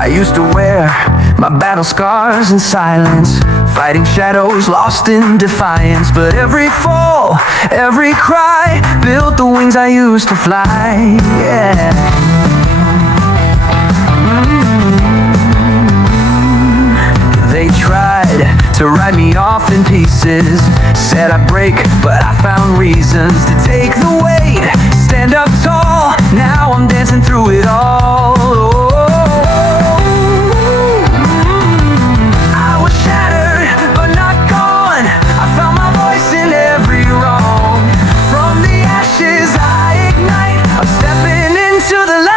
I used to wear my battle scars in silence, fighting shadows lost in defiance. But every fall, every cry built the wings I used to fly. Yeah. They tried to write me off in pieces, said I'd break, but I found reasons to take the weight, stand up tall. Now I'm dancing through it all. I was shattered, but not gone. I found my voice in every wrong. From the ashes I ignite, I'm stepping into the light.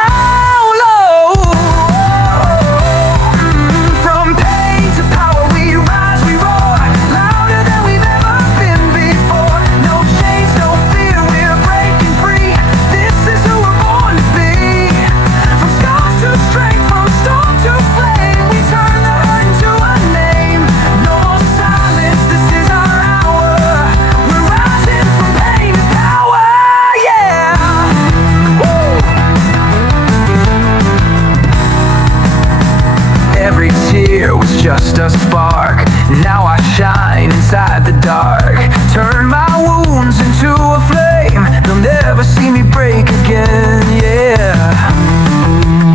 It was just a spark. Now I shine inside the dark. Turn my wounds into a flame. They'll never see me break again. Yeah,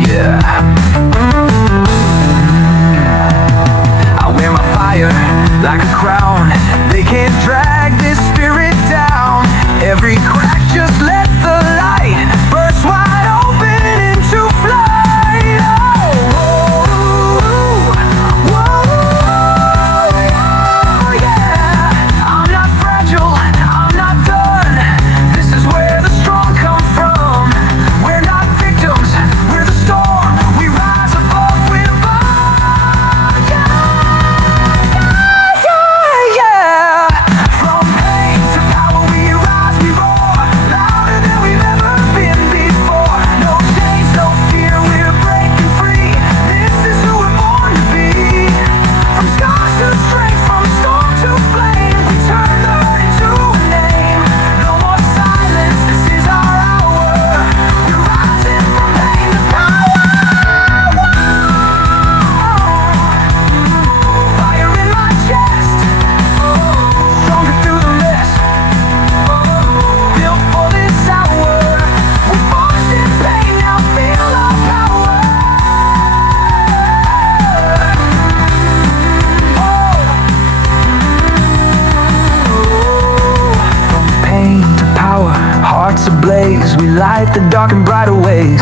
yeah. I wear my fire like a crown. They can't drag this spirit down. Every crack, just let the light burst wide open into flight. Hearts ablaze, we light the dark and brighter ways.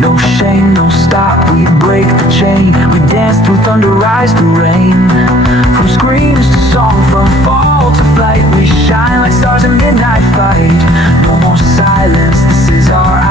No shame, no stop, we break the chain. We dance through thunder, rise through rain. From screams to song, from fall to flight, we shine like stars in midnight fight. No more silence, this is our